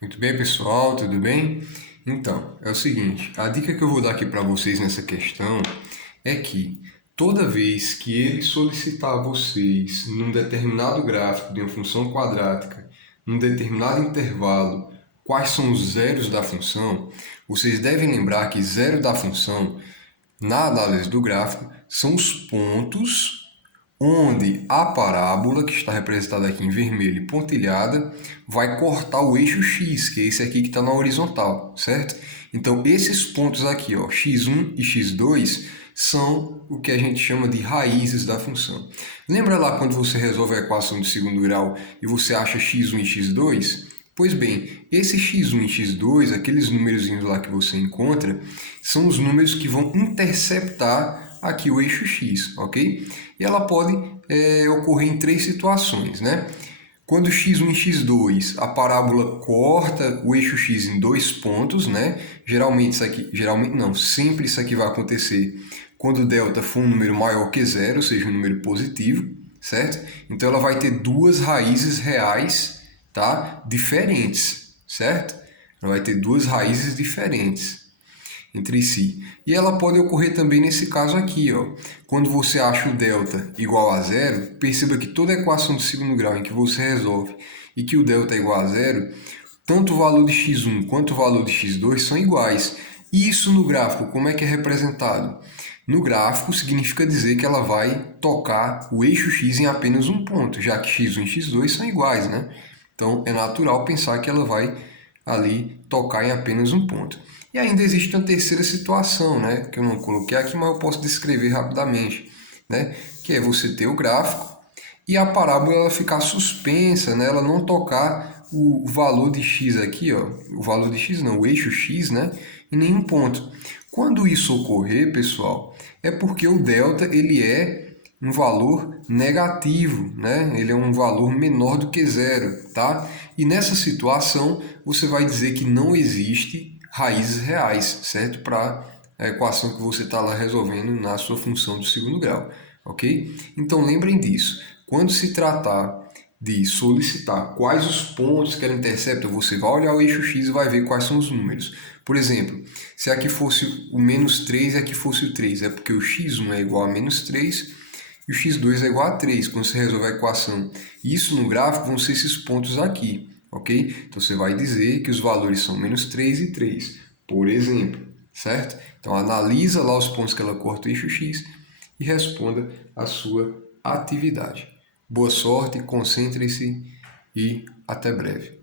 Muito bem, pessoal, tudo bem? Então, é o seguinte, a dica que eu vou dar aqui para vocês nessa questão é que toda vez que ele solicitar a vocês num determinado gráfico de uma função quadrática, num determinado intervalo, quais são os zeros da função, vocês devem lembrar que zero da função, na análise do gráfico, são os pontos onde a parábola, que está representada aqui em vermelho e pontilhada, vai cortar o eixo x, que é esse aqui que está na horizontal, certo? Então, esses pontos aqui, ó, x1 e x2, são o que a gente chama de raízes da função. Lembra lá quando você resolve a equação de segundo grau e você acha x1 e x2? Pois bem, esse x1 e x2, aqueles númerozinhos lá que você encontra, são os números que vão interceptar aqui o eixo x, ok? E ela pode ocorrer em três situações, né? Quando x1 e x2, a parábola corta o eixo x em dois pontos, né? Geralmente não, sempre isso aqui vai acontecer quando delta for um número maior que zero, ou seja, um número positivo, certo? Então ela vai ter duas raízes reais, tá? Diferentes, certo? Ela vai ter duas raízes diferentes entre si. E ela pode ocorrer também nesse caso aqui, ó. Quando você acha o delta igual a zero, perceba que toda equação de segundo grau em que você resolve e que o delta é igual a zero, tanto o valor de x1 quanto o valor de x2 são iguais. E isso no gráfico, como é que é representado? No gráfico significa dizer que ela vai tocar o eixo x em apenas um ponto, já que x1 e x2 são iguais, né? Então é natural pensar que ela vai ali tocar em apenas um ponto. E ainda existe uma terceira situação, né, que eu não coloquei aqui, mas eu posso descrever rapidamente, né, que é você ter o gráfico e a parábola ela ficar suspensa, né, ela não tocar o valor de x aqui, ó, o valor de x não, o eixo x, né, em nenhum ponto. Quando isso ocorrer, pessoal, é porque o delta ele é um valor negativo, né? Ele é um valor menor do que zero, tá? E nessa situação, você vai dizer que não existe raízes reais, certo? Para a equação que você está lá resolvendo na sua função do segundo grau, ok? Então lembrem disso. Quando se tratar de solicitar quais os pontos que ela intercepta, você vai olhar o eixo x e vai ver quais são os números. Por exemplo, se aqui fosse o menos 3 e aqui fosse o 3, é porque o x1 é igual a menos 3 e o x2 é igual a 3 quando você resolve a equação. Isso no gráfico vão ser esses pontos aqui, ok? Então você vai dizer que os valores são menos 3 e 3, por exemplo, certo? Então analisa lá os pontos que ela corta o eixo x e responda a sua atividade. Boa sorte, concentre-se e até breve.